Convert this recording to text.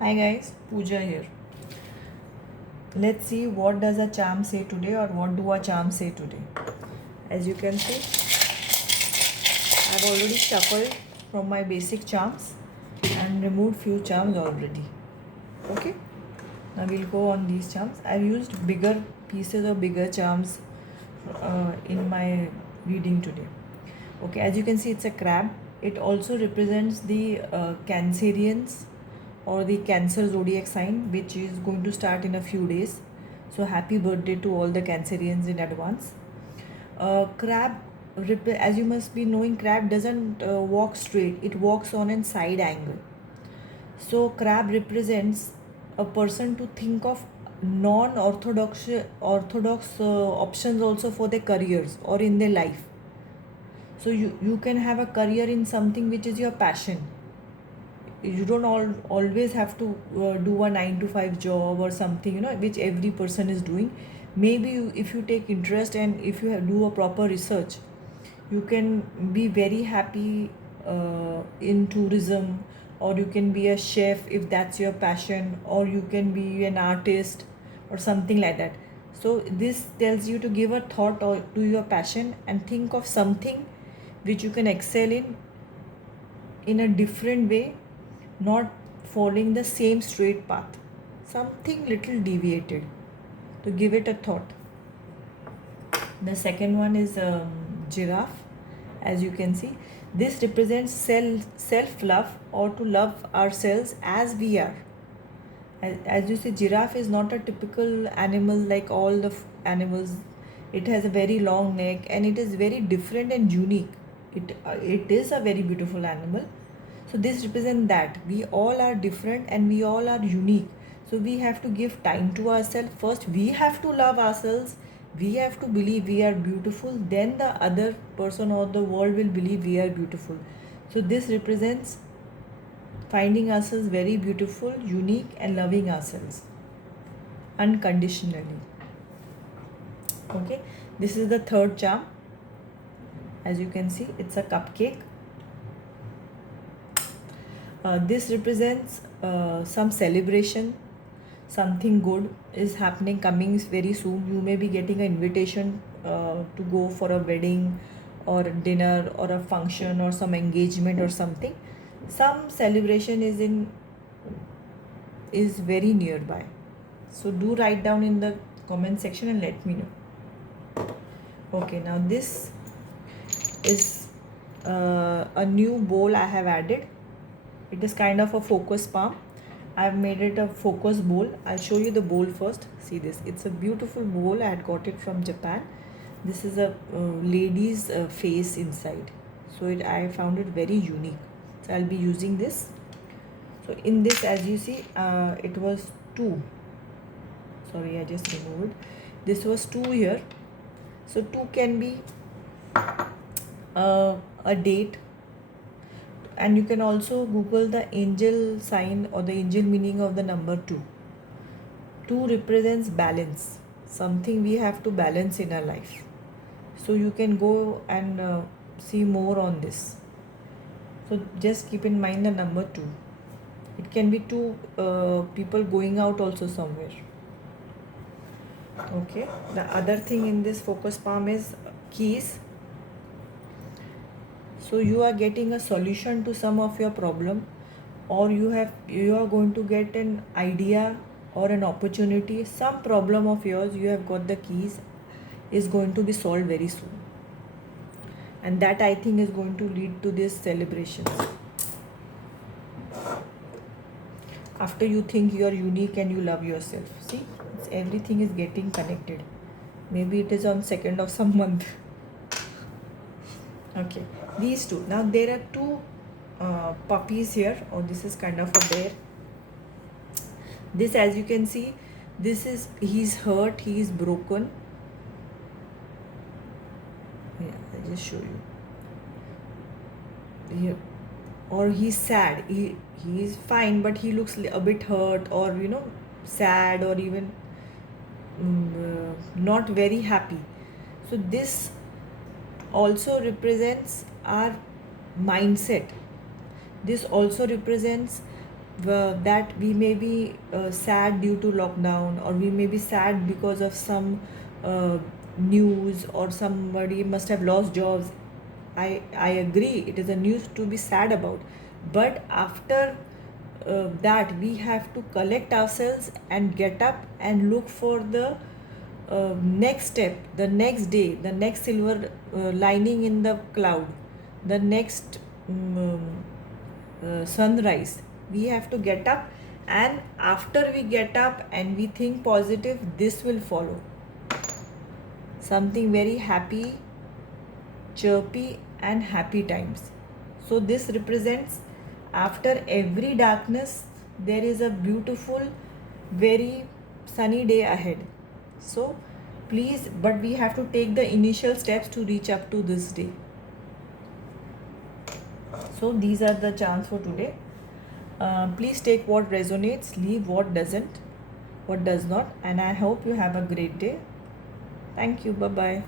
Hi guys, Pooja here. Let's see what does a charm say today or what do a charm say today. As you can see, I've already shuffled from my basic charms and removed few charms already. Okay, now we'll go on these charms. I've used bigger pieces or bigger charms in my reading today. Okay, as you can see, it's a crab. It also represents the Cancerians or the Cancer zodiac sign, which is going to start in a few days. So, happy birthday to all the Cancerians in advance. Crab, as you must be knowing, crab doesn't walk straight, it walks on a side angle. So, crab represents a person to think of non-orthodox options also for their careers or in their life. So you can have a career in something which is your passion. You don't always have to do a 9 to 5 job or something, which every person is doing. Maybe if you take interest and if you do a proper research, you can be very happy in tourism, or you can be a chef if that's your passion, or you can be an artist or something like that. So this tells you to give a thought or to your passion and think of something which you can excel in a different way, not following the same straight path, something little deviated, to give it a thought. The second one is giraffe. As you can see, this represents self love, or to love ourselves as we are. As you see, giraffe is not a typical animal like all the animals. It has a very long neck and it is very different and unique. It is a very beautiful animal. So this represents that we all are different and we all are unique. So we have to give time to ourselves. First, we have to love ourselves. We have to believe we are beautiful. Then the other person or the world will believe we are beautiful. So this represents finding ourselves very beautiful, unique, and loving ourselves unconditionally. Okay, this is the third charm. As you can see, it's a cupcake. This represents some celebration, something good is happening, coming very soon. You may be getting an invitation to go for a wedding or a dinner or a function or some engagement or something. Some celebration is very nearby. So do write down in the comment section and let me know. Okay, now this is a new bowl I have added. It is kind of a focus palm. I've made it a focus bowl. I'll show you the bowl first. See this. It's a beautiful bowl. I had got it from Japan. This is a lady's face inside. So I found it very unique. So I'll be using this. So in this, as you see, it was 2. Sorry, I just removed it. This was 2 here. So 2 can be a date, and you can also google the angel sign or the angel meaning of the number 2. 2 represents balance, something we have to balance in our life. So you can go and see more on this. So just keep in mind the number 2. It can be 2 people going out also somewhere. Okay, the other thing in this focus palm is keys. So you are getting a solution to some of your problem, or you are going to get an idea or an opportunity. Some problem of yours, you have got the keys, is going to be solved very soon, and that I think is going to lead to this celebration. After you think you are unique and you love yourself, see, everything is getting connected. Maybe it is on 2nd of some month. Okay, these two. Now there are 2 puppies here, or this is kind of a bear. This, as you can see, this is, he's hurt, he is broken. Yeah, I'll just show you here. Or he's sad, he is fine, but he looks a bit hurt, or sad, or even not very happy. So this also represents our mindset. This also represents that we may be sad due to lockdown, or we may be sad because of some news, or somebody must have lost jobs. I agree, it is a news to be sad about, but after that we have to collect ourselves and get up and look for the next step, the next day, the next silver lining in the cloud, the next sunrise. We have to get up, and after we get up and we think positive, this will follow. Something very happy, chirpy, and happy times. So, this represents after every darkness, there is a beautiful, very sunny day ahead. So, please, but we have to take the initial steps to reach up to this day. So, these are the charms for today. Please take what resonates, leave what doesn't, what does not, and I hope you have a great day. Thank you. Bye bye.